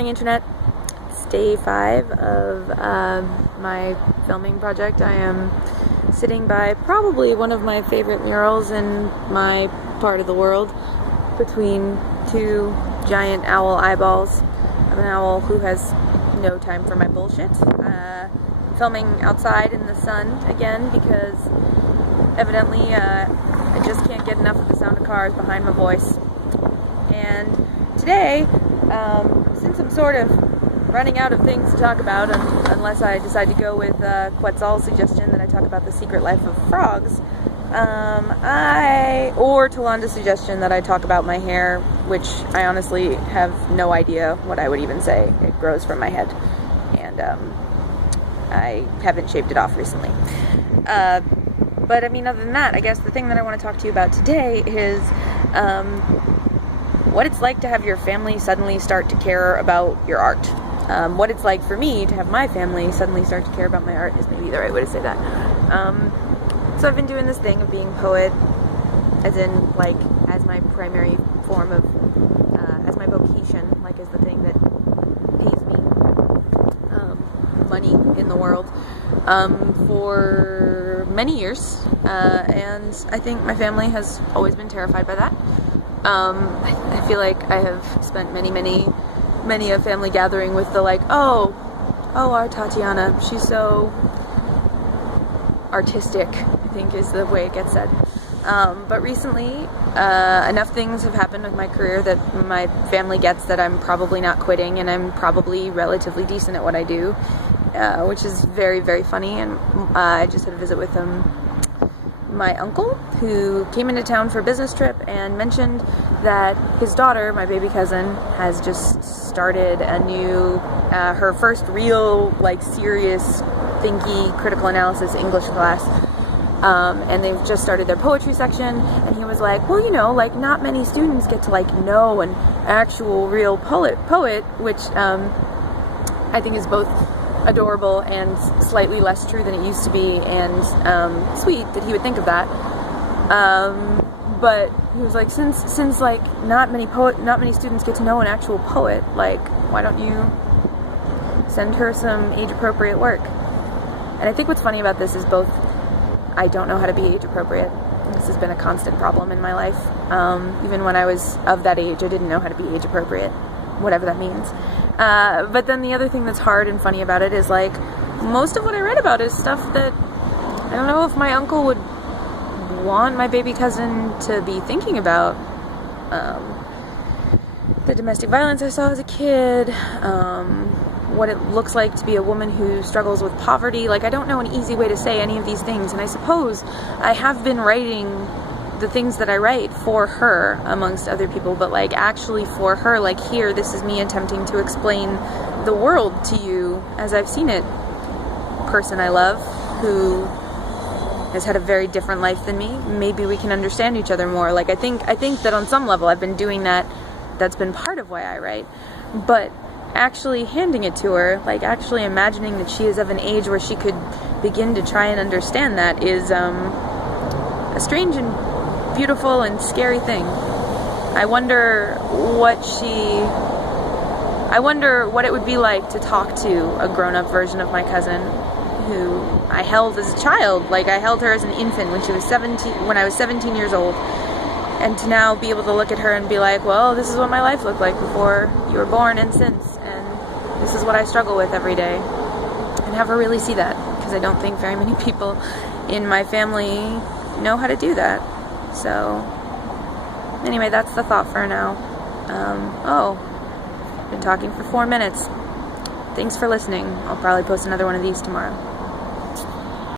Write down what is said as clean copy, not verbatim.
Morning Internet. It's day 5 of my filming project. I am sitting by probably one of my favorite murals in my part of the world, between two giant owl eyeballs of an owl who has no time for my bullshit. I'm filming outside in the sun again because evidently I just can't get enough of the sound of cars behind my voice. And today, since I'm sort of running out of things to talk about, unless I decide to go with Quetzal's suggestion that I talk about the secret life of frogs, or Tolanda's suggestion that I talk about my hair, which I honestly have no idea what I would even say. It grows from my head, and I haven't shaved it off recently. But I mean, other than that, I guess the thing that I want to talk to you about today is what it's like to have your family suddenly start to care about your art. What it's like for me to have my family suddenly start to care about my art is maybe the right way to say that. So I've been doing this thing of being a poet, as in, like, as my primary form of, as my vocation, like, as the thing that pays me money in the world, for many years, and I think my family has always been terrified by that. I feel like I have spent many a family gathering with the like, oh, our Tatiana, she's so artistic, I think is the way it gets said. But recently, enough things have happened with my career that my family gets that I'm probably not quitting, and I'm probably relatively decent at what I do, which is very, very funny. And I just had a visit with my uncle, who came into town for a business trip and mentioned that his daughter, my baby cousin, has just started a new, her first real, like, serious, thinky, critical analysis English class, and they've just started their poetry section, and he was like, well, you know, like, not many students get to, like, know an actual real poet, which, I think is both adorable and slightly less true than it used to be, and sweet that he would think of that. But he was like, since like not many students get to know an actual poet, like, why don't you send her some age-appropriate work? And I think what's funny about this is both I don't know how to be age-appropriate. This has been a constant problem in my life. Even when I was of that age, I didn't know how to be age-appropriate, whatever that means. But then the other thing that's hard and funny about it is, like, most of what I read about is stuff that I don't know if my uncle would want my baby cousin to be thinking about. The domestic violence I saw as a kid, what it looks like to be a woman who struggles with poverty. Like, I don't know an easy way to say any of these things, and I suppose I have been writing the things that I write for her, amongst other people, but, like, actually for her, like, here, this is me attempting to explain the world to you as I've seen it. Person I love, who has had a very different life than me. Maybe we can understand each other more. Like, I think that on some level I've been doing that. That's been part of why I write. But actually handing it to her, like, actually imagining that she is of an age where she could begin to try and understand that, is a strange and beautiful and scary thing. I wonder what it would be like to talk to a grown-up version of my cousin, who I held as a child. Like, I held her as an infant when I was 17 years old, and to now be able to look at her and be like, well, this is what my life looked like before you were born and since, and this is what I struggle with every day, and have her really see that, because I don't think very many people in my family know how to do that. So anyway, that's the thought for now. Been talking for 4 minutes. Thanks for listening. I'll probably post another one of these tomorrow.